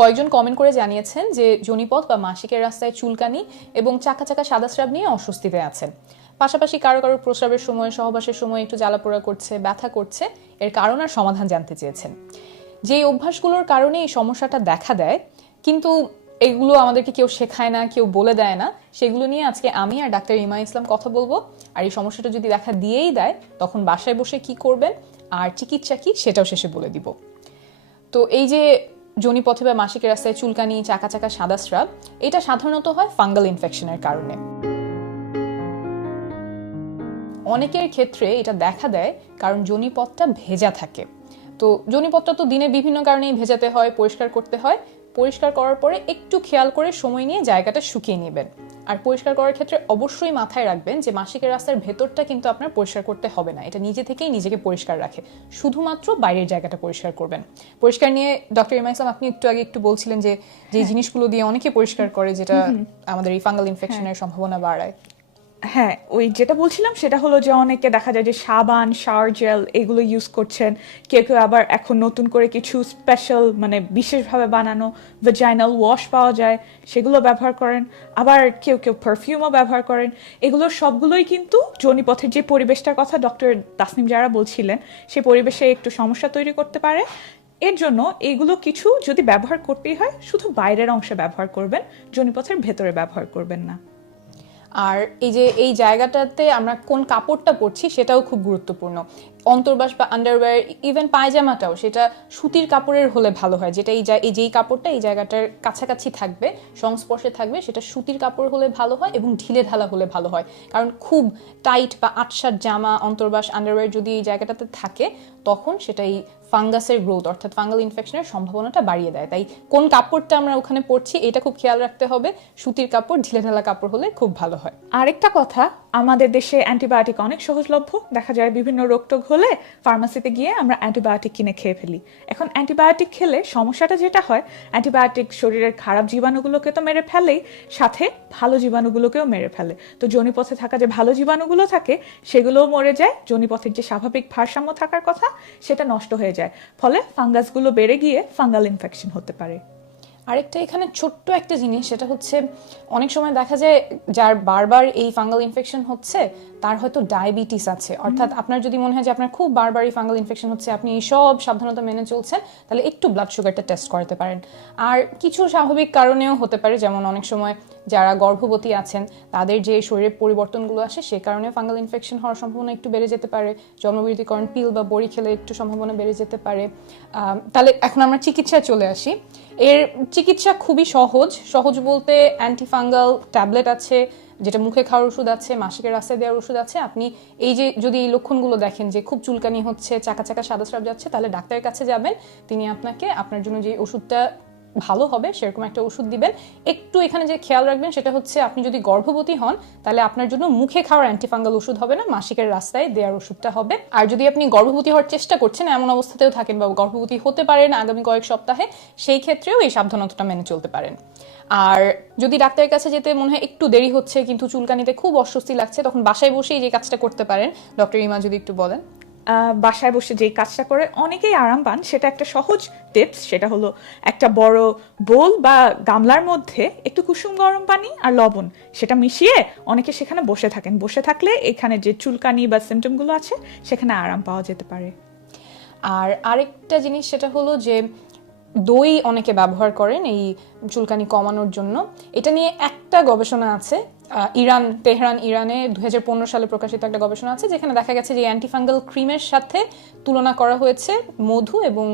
কয়েকজন কমেন্ট করে জানিয়েছেন যে যোনিপথ বা মাসিকের রাস্তায় চুলকানি এবং চাকা চাকা সাদা স্রাব নিয়ে অস্বস্তিতে আছেন। পাশাপাশি কারো কারো প্রস্রাবের সময়, সহবাসের সময় একটু জ্বালাপোড়া করছে, ব্যথা করছে। এর কারণ আর সমাধান জানতে চেয়েছেন। যেই অভ্যাসগুলোর কারণে এই সমস্যাটা দেখা দেয় কিন্তু এগুলো আমাদেরকে কেউ শেখায় না, কেউ বলে দেয় না, সেগুলো নিয়ে আজকে আমি আর ডাক্তার ইমা ইসলাম কথা বলবো। আর এই সমস্যাটা যদি দেখা দিয়েই দেয় তখন বাসায় বসে কি করবেন আর চিকিৎসা কি সেটাও শেষে বলে দিব। তো এই যে যোনিপথে বা মাসিকের রাস্তায় চুলকানি, চাকা চাকা সাদা স্রাব, এটা সাধারণত হয় ফাঙ্গাল ইনফেকশনের কারণে। অনেকের ক্ষেত্রে এটা দেখা দেয় কারণ যোনিপথটা ভেজা থাকে। তো যোনিপথটা তো দিনে বিভিন্ন কারণেই ভেজাতে হয়, পরিষ্কার করতে হয়। পরিষ্কার করার পরে একটু খেয়াল করে সময় নিয়ে জায়গাটা শুকিয়ে নেবেন। আর পরিষ্কার করার ক্ষেত্রে অবশ্যই মাথায় রাখবেন যে মাসিকের রাস্তার ভেতরটা কিন্তু আপনার পরিষ্কার করতে হবে না, এটা নিজে থেকেই নিজেকে পরিষ্কার রাখে, শুধুমাত্র বাইরের জায়গাটা পরিষ্কার করবেন। পরিষ্কার নিয়ে ডক্টর ইমা ইসলাম আপনি একটু আগে বলছিলেন যে যে জিনিসগুলো দিয়ে অনেকে পরিষ্কার করে যেটা আমাদের এই ফাঙ্গাল ইনফেকশনের সম্ভাবনা বাড়ায়। হ্যাঁ, ওই যেটা বলছিলাম সেটা হলো যে অনেকে দেখা যায় যে সাবান, শাওয়ার জেল এগুলো ইউজ করছেন। কেউ কেউ আবার এখন নতুন করে কিছু স্পেশাল মানে বিশেষভাবে বানানো ভ্যাজাইনাল ওয়াশ পাওয়া যায়, সেগুলো ব্যবহার করেন। আবার কেউ কেউ পারফিউমও ব্যবহার করেন। এগুলো সবগুলোই কিন্তু যোনিপথের যে পরিবেশটার কথা ডক্টর তাসনিম যারা বলছিলেন, সেই পরিবেশে একটু সমস্যা তৈরি করতে পারে। এর জন্য এগুলো কিছু যদি ব্যবহার করতেই হয় শুধু বাইরের অংশে ব্যবহার করবেন, যোনিপথের ভেতরে ব্যবহার করবেন না। আর এই যে এই জায়গাটাতে আমরা কোন কাপড়টা পরছি সেটাও খুব গুরুত্বপূর্ণ। অন্তর্বাস বা আন্ডারওয়্যার, ইভেন পায়জামাটাও সেটা সুতির কাপড়ের হলে ভালো হয়। যেটা এই যেই কাপড়টা এই জায়গাটার কাছাকাছি থাকবে, সংস্পর্শে থাকবে, সেটা সুতির কাপড় হলে ভালো হয় এবং ঢিলে ঢালা হলে ভালো হয়। কারণ খুব টাইট বা আটসাট জামা, অন্তর্বাস, আন্ডারওয়্যার যদি এই জায়গাটাতে থাকে তখন সেটাই ফাঙ্গাসের গ্রোথ অর্থাৎ ফাঙ্গাল ইনফেকশনের সম্ভাবনাটা বাড়িয়ে দেয়। তাই কোন কাপড়টা আমরা ওখানে পরছি এটা খুব খেয়াল রাখতে হবে। সুতির কাপড়, ঢিলে ঢালা কাপড় হলে খুব ভালো হয়। আরেকটা কথা, আমাদের দেশে অ্যান্টিবায়োটিক অনেক সহজলভ্য। দেখা যায় বিভিন্ন রোগটোগ হলে ফার্মাসিতে গিয়ে আমরা অ্যান্টিবায়োটিক কিনে খেয়ে ফেলি। এখন অ্যান্টিবায়োটিক খেলে সমস্যাটা যেটা হয়, অ্যান্টিবায়োটিক শরীরের খারাপ জীবাণুগুলোকে তো মেরে ফেলেই, সাথে ভালো জীবাণুগুলোকেও মেরে ফেলে। তো যোনিপথে থাকা যে ভালো জীবাণুগুলো থাকে সেগুলোও মরে যায়, যোনিপথের যে স্বাভাবিক ভারসাম্য থাকার কথা সেটা নষ্ট হয়ে যায়। ফলে ফাঙ্গাসগুলো বেড়ে গিয়ে ফাঙ্গাল ইনফেকশন হতে পারে। আরেকটা এখানে ছোট্ট একটা জিনিস, সেটা হচ্ছে অনেক সময় দেখা যায় যার বারবার এই ফাঙ্গাল ইনফেকশন হচ্ছে তার হয়তো ডায়াবেটিস আছে। অর্থাৎ আপনার যদি মনে হয় যে আপনার খুব বারবারই ফাঙ্গাল ইনফেকশন হচ্ছে, আপনি এই সব সাবধানতা মেনে চলছেন, তাহলে একটু ব্লাড সুগারটা টেস্ট করাতে পারেন। আর কিছু স্বাভাবিক কারণেও হতে পারে, যেমন অনেক সময় যারা গর্ভবতী আছেন তাদের যে শরীরের পরিবর্তনগুলো আসে সে কারণে ফাঙ্গাল ইনফেকশন হওয়ার সম্ভাবনা একটু বেড়ে যেতে পারে। জন্মবৃদ্ধিকরণ পিল বা বড়ি খেলে একটু সম্ভাবনা বেড়ে যেতে পারে। তাহলে এখন আমরা চিকিৎসায় চলে আসি। এর চিকিৎসা খুবই সহজ বলতে অ্যান্টিফাঙ্গাল ট্যাবলেট আছে, যেটা মুখে খাওয়ার ওষুধ আছে, মাসিকের রাস্তায় দেওয়ার ওষুধ আছে। আপনি এই যে যদি এই লক্ষণগুলো দেখেন যে খুব চুলকানি হচ্ছে, চাকা চাকা সাদা স্রাব যাচ্ছে, তাহলে ডাক্তারের কাছে যাবেন। তিনি আপনাকে আপনার জন্য যে ওষুধটা ভালো হবে সেরকম একটা ওষুধ দিবেন। একটু এখানে যে খেয়াল রাখবেন সেটা হচ্ছে আপনি যদি গর্ভবতী হন তাহলে আপনার জন্য মুখে খাওয়ার অ্যান্টিফাঙ্গাল ওষুধ হবে না, মাসিকের রাস্তায় দেওয়ার ওষুধটা হবে। আর যদি আপনি গর্ভবতী হওয়ার চেষ্টা করছেন, এমন অবস্থাতেও থাকেন বা গর্ভবতী হতে পারেন আগামী কয়েক সপ্তাহে, সেই ক্ষেত্রেও এই সাবধানতাটা মেনে চলতে পারেন। আর যদি ডাক্তারের কাছে যেতে মনে হয় একটু দেরি হচ্ছে কিন্তু চুলকানিতে খুব অস্বস্তি লাগছে, তখন বাসায় বসেই যে কাজটা করতে পারেন, ডক্টর ইমা যদি একটু বলেন। বাসায় বসে যেই কাজটা করে অনেকেই আরাম পান সেটা একটা সহজ টিপস। সেটা হলো একটা বড় বোল বা গামলার মধ্যে একটু কুসুম গরম পানি আর লবণ সেটা মিশিয়ে অনেকে সেখানে বসে থাকেন। বসে থাকলে এখানে যে চুলকানি বা সিমটমগুলো আছে সেখানে আরাম পাওয়া যেতে পারে। আর আরেকটা জিনিস সেটা হলো যে দই অনেকে ব্যবহার করেন এই চুলকানি কমানোর জন্য। এটা নিয়ে একটা গবেষণা আছে, তেহরান ইরানে 2015 সালে প্রকাশিত একটা গবেষণা আছে, যেখানে দেখা গেছে যে অ্যান্টিফাঙ্গাল ক্রিমের সাথে তুলনা করা হয়েছে মধু এবং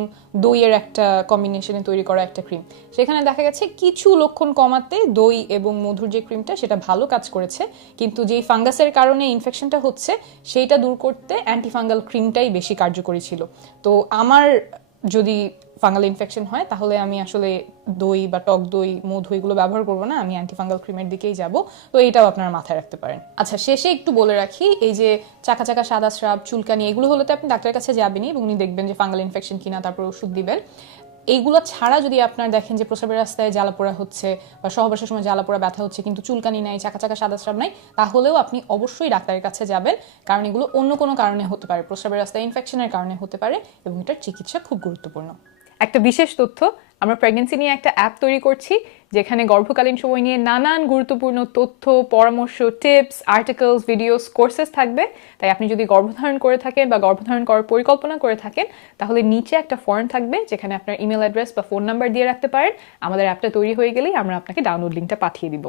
দইয়ের একটা কম্বিনেশনে তৈরি করা একটা ক্রিম। সেখানে দেখা গেছে কিছু লক্ষণ কমাতে দই এবং মধুর যে ক্রিমটা সেটা ভালো কাজ করেছে, কিন্তু যেই ফাঙ্গাসের কারণে ইনফেকশনটা হচ্ছে সেইটা দূর করতে অ্যান্টিফাঙ্গাল ক্রিমটাই বেশি কার্যকরী ছিল। তো আমার যদি ফাঙ্গাল ইনফেকশন হয় তাহলে আমি আসলে দই বা টক দই, মধু এগুলো ব্যবহার করবো না, আমি অ্যান্টিফাঙ্গাল ক্রিমের দিকেই যাব। তো এইটাও আপনারা মাথায় রাখতে পারেন। আচ্ছা, শেষে একটু বলে রাখি, এই যে চাকা চাকা সাদা স্রাব, চুলকানি এগুলো হলে তো আপনি ডাক্তারের কাছে যাবেনই এবং উনি দেখবেন যে ফাঙ্গাল ইনফেকশন কিনা, তারপর ওষুধ দিবেন। এইগুলো ছাড়া যদি আপনার দেখেন যে প্রস্রাবের রাস্তায় জ্বালাপোড়া হচ্ছে বা সহবাসের সময় জ্বালাপোড়া ব্যথা হচ্ছে কিন্তু চুলকানি নাই, চাকা চাকা সাদা স্রাব নাই, তাহলেও আপনি অবশ্যই ডাক্তারের কাছে যাবেন। কারণ এগুলো অন্য কোনো কারণে হতে পারে, প্রস্রাবের রাস্তায় ইনফেকশনের কারণে হতে পারে এবং এটার চিকিৎসা খুব গুরুত্বপূর্ণ। একটা বিশেষ তথ্য, আমরা প্রেগন্যান্সি নিয়ে একটা অ্যাপ তৈরি করছি যেখানে গর্ভকালীন সময় নিয়ে নানান গুরুত্বপূর্ণ তথ্য, পরামর্শ, টিপস, আর্টিকেলস, ভিডিওস, কোর্সেস থাকবে। তাই আপনি যদি গর্ভধারণ করে থাকেন বা গর্ভধারণ করার পরিকল্পনা করে থাকেন তাহলে নিচে একটা ফর্ম থাকবে যেখানে আপনার ইমেল অ্যাড্রেস বা ফোন নাম্বার দিয়ে রাখতে পারেন। আমাদের অ্যাপটা তৈরি হয়ে গেলেই আমরা আপনাকে ডাউনলোড লিঙ্কটা পাঠিয়ে দিব।